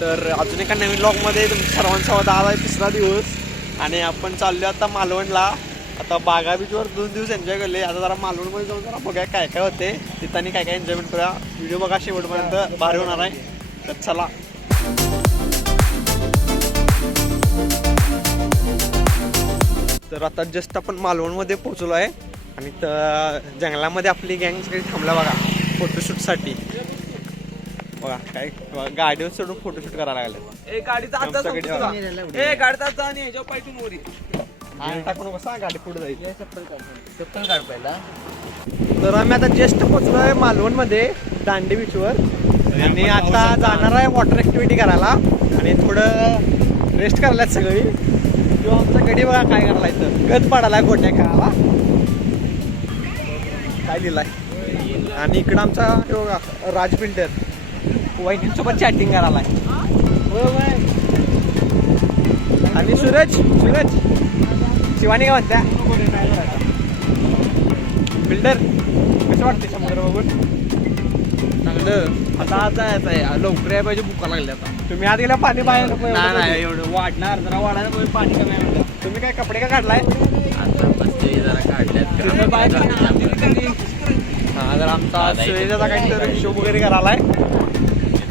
तर अजून एका नवीन ब्लॉगमध्ये तुमच्या सर्वांचा आज आहे तिसरा दिवस आणि आपण चाललो आता मालवणला. आता बागा बीचवर 2 दिवस एन्जॉय केले. आता जरा मालवणमध्ये जाऊन जरा बघा काय काय होते तिथं काय काय एन्जॉयमेंट करूया. व्हिडिओ बघा शेवटपर्यंत, भारी होणार आहे. तर चला. तर आता जस्ट आपण मालवणमध्ये पोहोचलो आहे आणि जंगलामध्ये आपली गँग सगळी थांबला बघा फोटोशूटसाठी. बघा काय गाडीवर चढून फोटोशूट करायला लागले. टाकून कसा गाडी पुढे जाईल. तर आम्ही आता जस्ट पोहोचलो आहे मालवणमध्ये दांडी बीचवर आणि आता जाणार आहे वॉटर ऍक्टिव्हिटी करायला आणि थोडं रेस्ट करायला सगळी. किंवा आमचा गडी बघा काय करायला इथं गद पाडायला गोट्या खेळायला काय लिहिलाय. आणि इकडं आमचा बघा राज बिल्डर वहिनींसोबत चॅटिंग करायला आहे. आणि सूरज शिवानी काय म्हणत्या बिल्डर कसं वाटते समुद्र बघून. चांगलं. आता जायचं आहे लवकर आहे पाहिजे भुका लागल्या. आता तुम्ही आत गेल्या पाणी बाहेर नाही एवढं वाढणार जरा वाढायला पाहिजे पाणी कमी आहे म्हणलं. तुम्ही काय कपडे का काढलाय जरा काढल्यात. हा जर आमचा सुरेशाचा काहीतरी हिशोब वगैरे करायला आहे.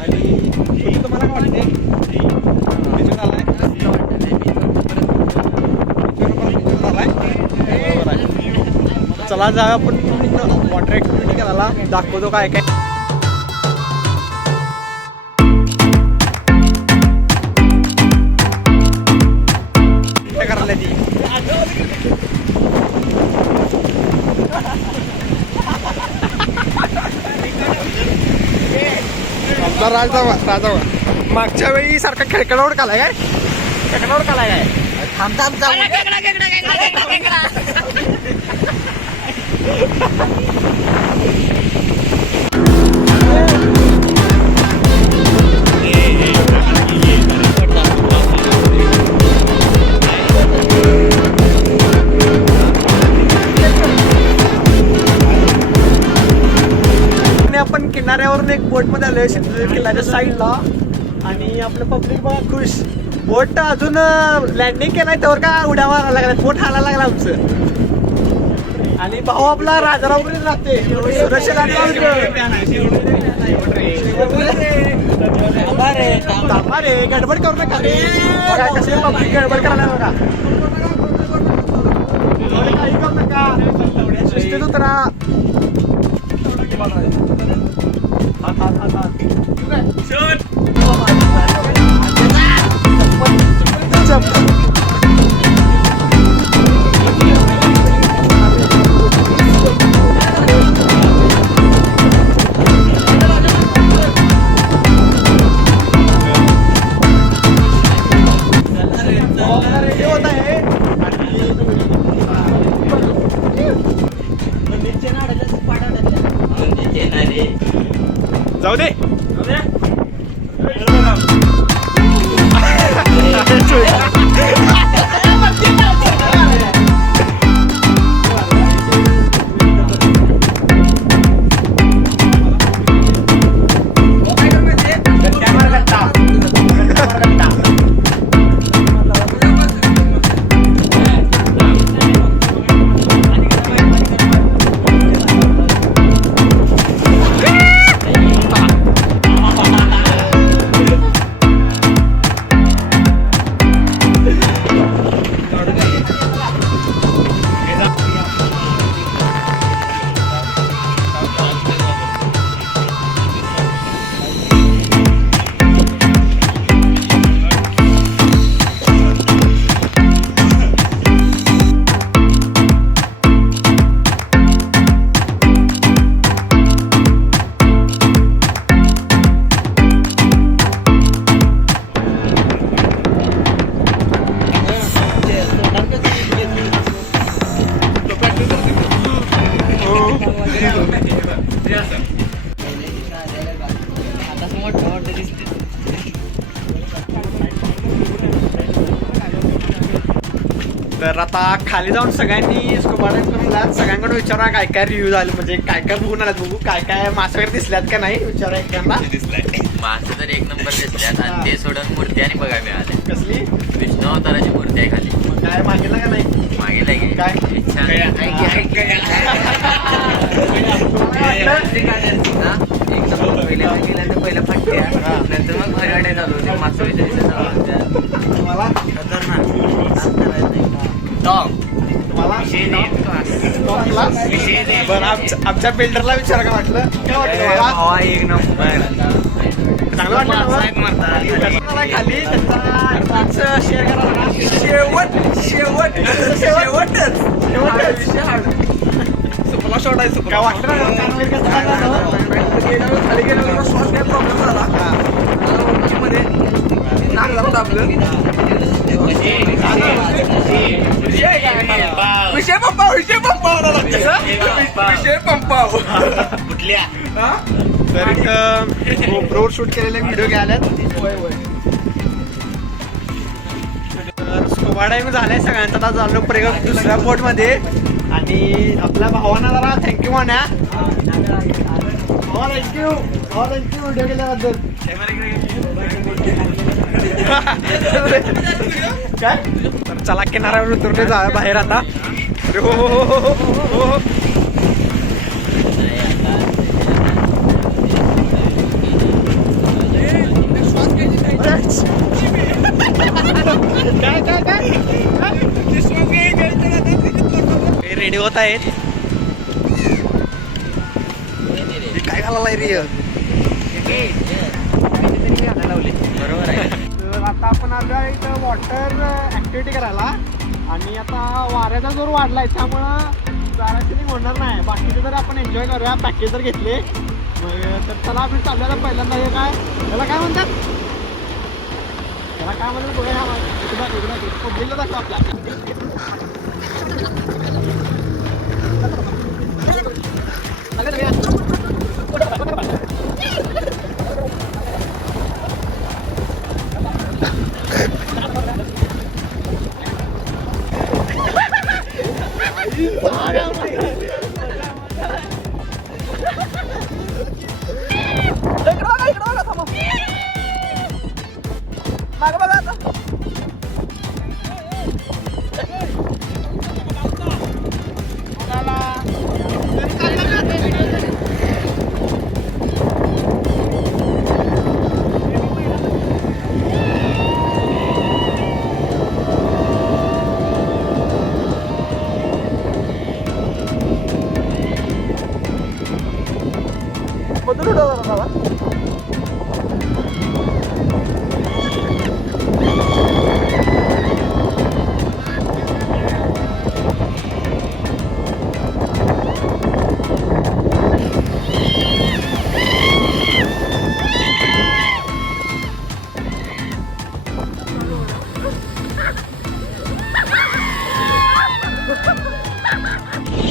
आणि तुम्हाला काय वाटते चला जा आपण वॉटर ऍक्टिव्हिटी करायला दाखवतो काय काय करायला ती. आमचा राजा मागच्या वेळी सारखा खेळकडावर कालाय काय खेळकडावर कालाय काय थांबता आपण किनाऱ्यावरून एक बोट मध्ये आलोय सिंधुदुर्ग किल्ल्याच्या साईडला आणि आपलं पब्लिक बघा खुश. बोट अजून लँडिंग केलाय त्यावर का उड्या मारायला लागला बोट हालायला लागला आमचं. आणि भाऊ आपला राजारामपुरीत राहते सुरक्षेला गडबड करू नका रे. बघा कसे पब्लिक गडबड करायला बघा काही करू नका शिस्तीत उतरा. जाऊ दे तर आता खाली जाऊन सगळ्यांनी स्कुबा डायव्ह करून आलात. सगळ्यांकडे विचारा काय काय रिव्ह्यू झाले म्हणजे काय काय बघून आलात बघू काय काय मासे वगैरे दिसल्यात का नाही विचारा. एखादा मासे तर एक नंबर दिसल्यात आणि ते सोडून मूर्ती आणि बघायला मिळाल्या. कसली विष्णू अवताराची मूर्ती आहे खाली. मग काय मागितलं का नाही? मागे लागे काय? इच्छा पहिल्या फटक्या नंतर मग भरवाड्या चालू होते मागच्या तुम्हाला टॉप तुम्हाला Top class? बरं आमच्या बिल्डरला विचारा काय वाटलं? काय वाटलं तुम्हाला? हवा एक नंबर चांगलं वाटलं ना? मला खाली त्यांचा शेअर करा ना. शेवटच सुपला शॉट आहे. काय वाटलं ना? कानावर कसं लागलं? खाली गेल्यावर श्वास काय प्रॉब्लेम झाला मध्ये नाक जरा दाबलं. विषय पंपाव कुठल्या तर इथं GoPro शूट केलेले व्हिडिओ घ्यायला तर स्कुबा डायव्हिंग झालंय सगळ्यांचा. आता चाललो प्रयोग दुसऱ्या बोट मध्ये आणि आपल्या भावांना जरा थँक्यू म्हणा. थँक्यू व्हिडिओ केल्याबद्दल. काय तर चला किनाऱ्यावर उतरले जा बाहेर आता. अरे हो. रेडी होत आहेत. काय घालायला रे? बरोबर आहे. तर आता आपण आलो इथं वॉटर ऍक्टिव्हिटी करायला आणि आता वाऱ्याचा जोर वाढलाय त्यामुळं जराशी होणार नाही. बाकीचे जर आपण एन्जॉय करूया पॅकेज जर घेतले तर चला आपण चालूया. पहिल्यांदा हे काय त्याला काय म्हणतात? त्याला काय म्हणतात बघा. पब्लिकला दाखव आपल्या.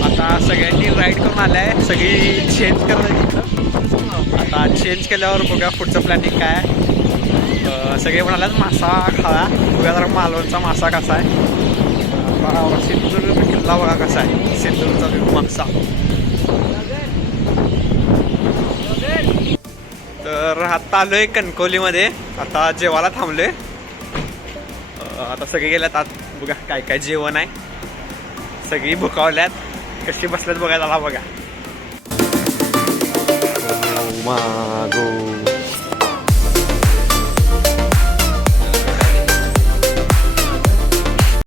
आता सगळ्यांनी राईड करून आलाय. सगळी चेंज करायची. आता चेंज केल्यावर बघा पुढचं प्लॅनिंग काय आहे. सगळे म्हणाले मासा खावा. बघा जरा मालवणचा मासा कसा आहे. सिंधुदुर्ग किल्ला बघा कसा आहे. सिंधुदुर्गचा मासा. तर आता आलोय कणकवलीमध्ये. आता जेवायला थांबलोय. आता सगळे गेल्यात आत. बघा काय काय जेवण आहे. सगळी भुकावल्यात. कशी बसल्यात बघायला बघा. मागो